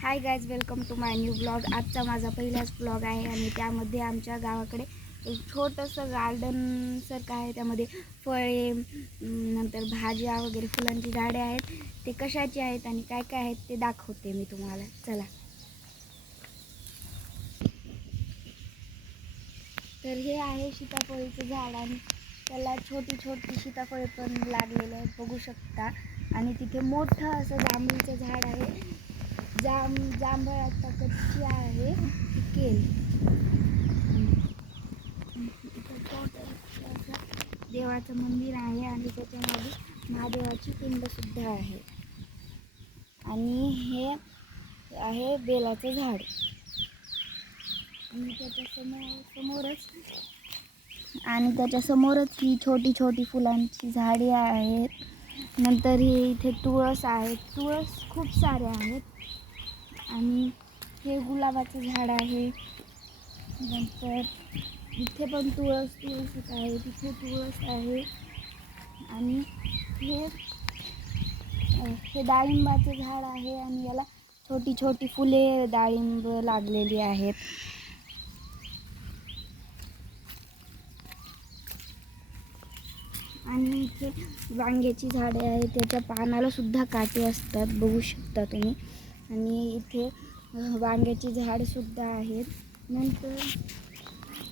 High guys, welcome to my new blog. आजचा माझा पहिलाच ब्लॉग आहे आणि त्यामध्ये आमच्या गावाकडे एक छोटंसं गार्डनसारखं आहे। त्यामध्ये फळे, नंतर भाज्या वगैरे फुलांची झाडे आहेत। ते कशाची आहेत आणि काय काय आहेत ते दाखवते मी तुम्हाला। चला। तर हे आहे सीताफळीचं झाड आणि त्याला छोटी छोटी सीताफळे पण लागलेले आहेत, बघू शकता। आणि तिथे मोठं असं जांभळीचं झाड आहे। जांभळ आता कच्ची आहे, पिकेल। देवाचं मंदिर आहे आणि त्याच्यामध्ये महादेवाची पिंड सुद्धा आहे। आणि हे आहे बेलाचं झाड आणि त्याच्या समोरच ही छोटी छोटी फुलांची झाडे आहेत। नंतर हे इथे तुळस आहे, तुळस खूप सारे आहेत। आणि हे गुलाबाचं झाड आहे। नंतर इथे पण तुळस आहे, तिथे तुळस आहे। आणि हे डाळिंबाचं झाड आहे आणि याला छोटी छोटी फुले डाळिंब लागलेली आहेत। आणि इथे वांग्याची झाडे आहेत, त्याच्या पानाला सुद्धा काटे असतात, बघू शकता तुम्ही। आणि इथे वांग्याची झाड सुद्धा आहेत। नंतर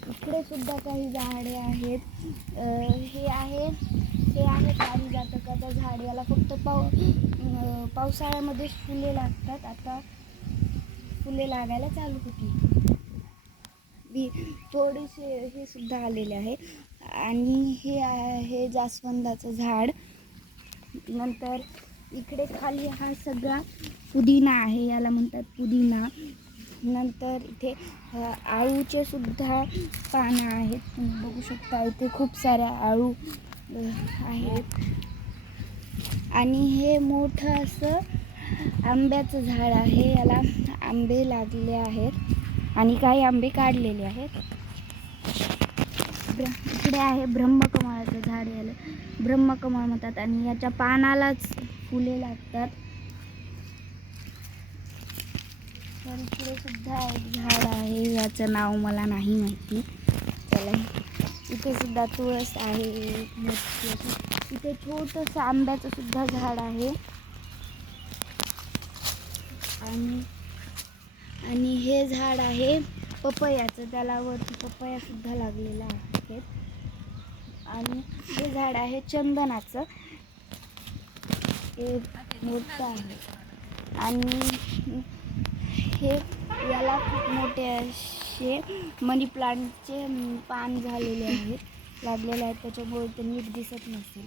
इकडे सुद्धा काही झाडे आहेत। हे आहे पारिजातकाचं झाड। याला फक्त पावसाळ्यामध्ये फुले लागतात, आता फुले लागायला चालू होती। थोडेसे हे सुद्धा आलेले आहे। आणि हे आहे जास्वंदाचं झाड। नंतर इकडे खाली हा सगळा पुदिना आहे, याला म्हणतात पुदिना। नंतर इथे आळूचे सुद्धा पानं आहेत, तुम्ही बघू शकता। इथे खूप साऱ्या आळू आहेत। आणि हे मोठं असं आंब्याचं झाड आहे, याला आंबे लागले आहेत आणि काही आंबे काढलेले आहेत। इकडे आहे ब्रह्मकमळाचं झाड, याला ब्रह्मकमळ म्हणतात आणि याच्या पानालाच फुले लागतात। तर इकडे सुद्धा एक झाड आहे, याचं नाव मला नाही माहिती। चला, इथे सुद्धा तुळस आहे मोठी। इथे छोटंसं आंब्याचं सुद्धा झाड आहे। आणि हे झाड आहे पपयाचं, त्याला वरती पपया सुद्धा लागलेला आहे। आणि हे झाड आहे चंदनाचं, हे मोठं आहे। आणि हे याला खूप मोठे असे मनी प्लांटचे पान झालेले आहेत, लागलेले आहेत, त्याच्यामुळे ते नीट दिसत नसेल।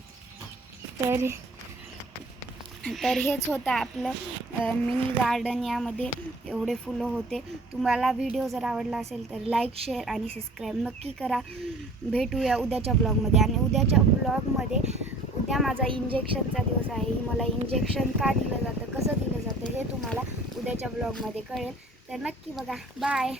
तर हेच होतं आपलं मिनी गार्डन। यामध्ये एवढे फुलं होते। तुम्हाला व्हिडिओ जर आवडला असेल तर लाईक, शेअर आणि सबस्क्राईब नक्की करा। भेटूया उद्याच्या ब्लॉगमध्ये। आणि उद्याच्या ब्लॉगमध्ये उद्या माझा इंजेक्शनचा दिवस आहे। मला इंजेक्शन का दिलं जातं, कसं दिलं जातं हे तुम्हाला उद्याच्या ब्लॉगमध्ये कळेल, तर नक्की बघा। बाय।